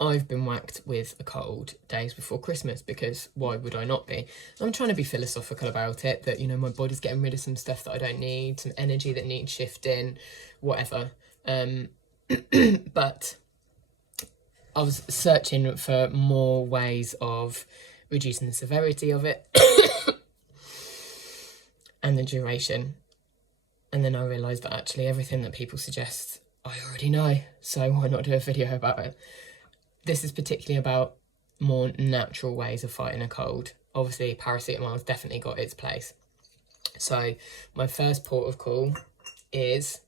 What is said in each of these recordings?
I've been whacked with a cold days before Christmas, because why would I not be? I'm trying to be philosophical about it, that, you know, my body's getting rid of some stuff that I don't need, some energy that needs shifting, whatever. But I was searching for more ways of reducing the severity of it and the duration. And then I realised that actually everything that people suggest, I already know. So why not do a video about it? This is particularly about more natural ways of fighting a cold. Obviously, paracetamol has definitely got its place. So my first port of call is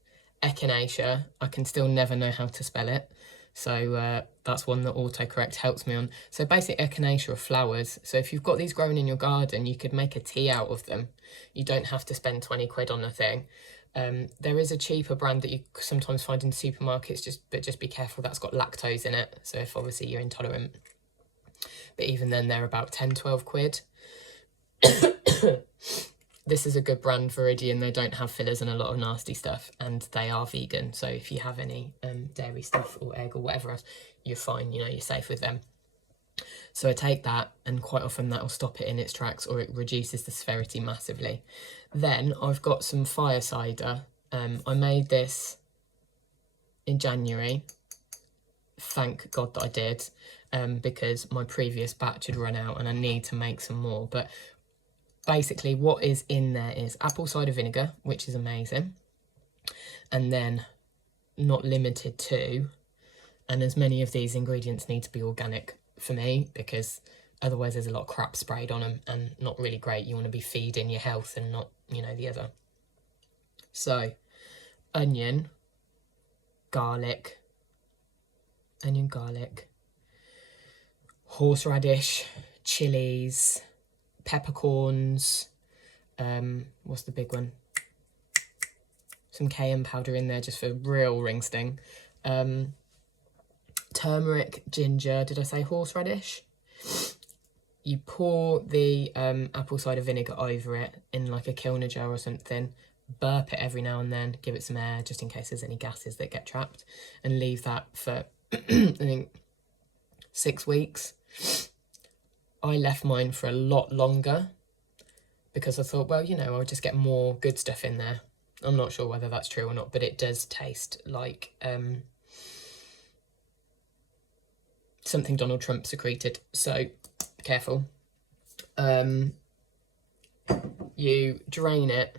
echinacea. I can still never know how to spell it. So that's one that autocorrect helps me on. So basically, echinacea are flowers. So if you've got these growing in your garden, you could make a tea out of them. You don't have to spend 20 quid on a thing. There is a cheaper brand that you sometimes find in supermarkets, but just be careful, that's got lactose in it. So if obviously you're intolerant. But even then, they're about 10, 12 quid. This is a good brand, Viridian. They don't have fillers and a lot of nasty stuff, and they are vegan. So if you have any dairy stuff or egg or whatever else, you're fine, you know, you're safe with them. So I take that, and quite often that will stop it in its tracks, or it reduces the severity massively. Then I've got some fire cider. I made this in January. Thank God that I did, because my previous batch had run out and I need to make some more. But basically what is in there is apple cider vinegar, which is amazing. And then, not limited to, and as many of these ingredients need to be organic for me, because otherwise there's a lot of crap sprayed on them and not really great. You want to be feeding your health and not, you know, the other. So onion, garlic, horseradish, chilies, peppercorns, what's the big one? Some cayenne powder in there just for real ring sting. Turmeric, ginger, did I say horseradish? You pour the apple cider vinegar over it in like a Kilner jar or something, burp it every now and then, give it some air just in case there's any gases that get trapped, and leave that for I think 6 weeks. I left mine for a lot longer because I thought, well, you know, I'll just get more good stuff in there. I'm not sure whether that's true or not, but it does taste like something Donald Trump secreted, so careful. You drain it,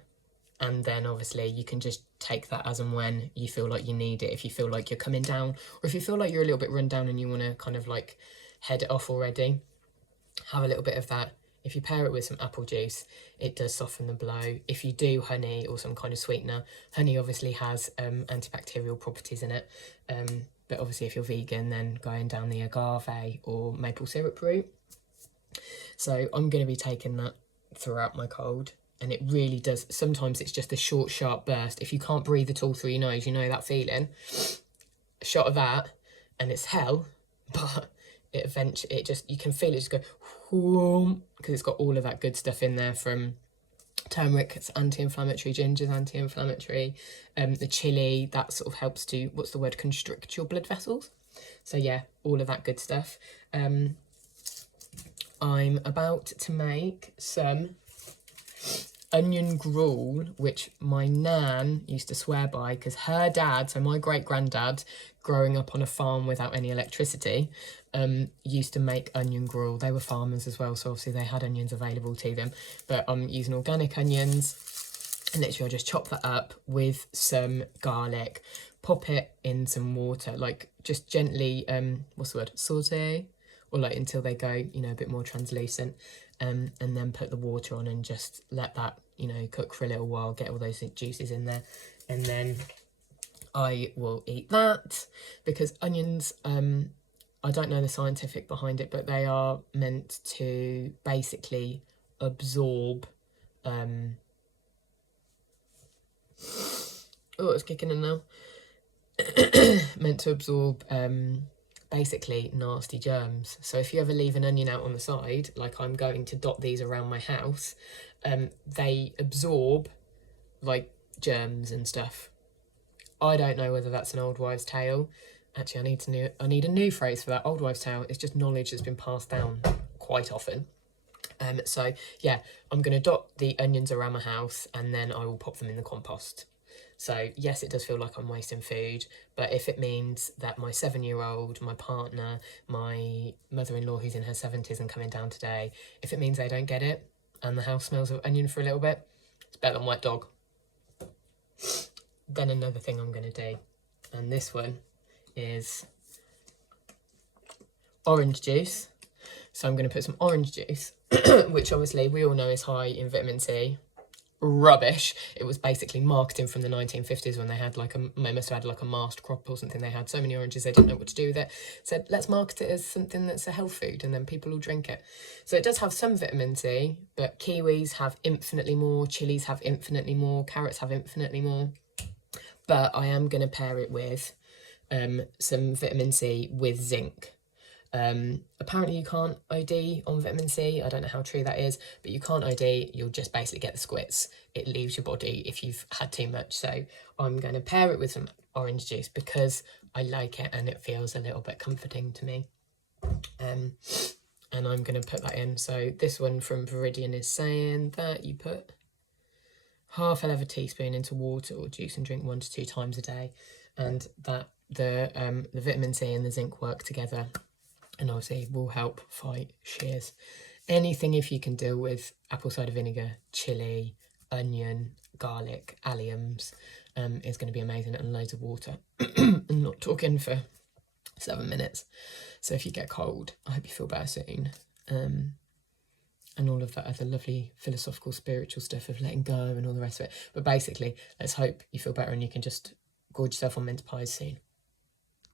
and then obviously you can just take that as and when you feel like you need it. If you feel like you're coming down, or if you feel like you're a little bit run down and you want to kind of like head it off already, have a little bit of that. If you pair it with some apple juice, it does soften the blow. If you do honey or some kind of sweetener, honey obviously has antibacterial properties in it. But obviously if you're vegan, then going down the agave or maple syrup route. So I'm going to be taking that throughout my cold, and it really does. Sometimes it's just a short, sharp burst. If you can't breathe at all through your nose, you know that feeling. A shot of that, and it's hell, but it eventually, you can feel it just go whoom, because it's got all of that good stuff in there from turmeric, it's anti-inflammatory, ginger's anti-inflammatory, the chili, that sort of helps to, what's the word, constrict your blood vessels. So yeah, all of that good stuff. I'm about to make some onion gruel, which my nan used to swear by, because her dad, so my great-granddad, growing up on a farm without any electricity, used to make onion gruel. They were farmers as well, so obviously they had onions available to them. But I'm using organic onions, and literally I'll just chop that up with some garlic, pop it in some water, like just gently, what's the word, saute, or like until they go, you know, a bit more translucent, and then put the water on and just let that, you know, cook for a little while, get all those juices in there, and then I will eat that, because onions, I don't know the scientific behind it, but they are meant to basically absorb, oh, it's kicking in now, meant to absorb basically nasty germs. So if you ever leave an onion out on the side, like I'm going to dot these around my house, they absorb like germs and stuff. I don't know whether that's an old wives' tale. Actually, I need a new phrase for that. Old wives' tale is just knowledge that's been passed down quite often. So yeah, I'm going to dot the onions around my house and then I will pop them in the compost. So yes, it does feel like I'm wasting food, but if it means that my 7-year-old, my partner, my mother-in-law who's in her 70s and coming down today, if it means they don't get it and the house smells of onion for a little bit, it's better than wet dog. Then another thing I'm going to do, and this one is orange juice. So I'm going to put some orange juice, which obviously we all know is high in vitamin C. Rubbish. It was basically marketing from the 1950s when they had they must have had like a mast crop or something. They had so many oranges they didn't know what to do with it. Said, let's market it as something that's a health food and then people will drink it. So it does have some vitamin C, but kiwis have infinitely more, chilies have infinitely more, carrots have infinitely more. But I am going to pair it with some vitamin C with zinc. Apparently you can't OD on vitamin C. I don't know how true that is, but you can't OD. You'll just basically get the squits. It leaves your body if you've had too much. So I'm going to pair it with some orange juice because I like it and it feels a little bit comforting to me. And I'm going to put that in. So this one from Viridian is saying that you put half a level teaspoon into water or juice and drink 1 to 2 times a day, and that the vitamin C and the zinc work together and obviously will help fight shears. Anything if you can deal with apple cider vinegar, chili, onion, garlic, alliums is going to be amazing, and loads of water. I'm not talking for 7 minutes. So if you get cold, I hope you feel better soon. And all of that other lovely philosophical, spiritual stuff of letting go and all the rest of it. But basically, let's hope you feel better and you can just gorge yourself on mince pies soon.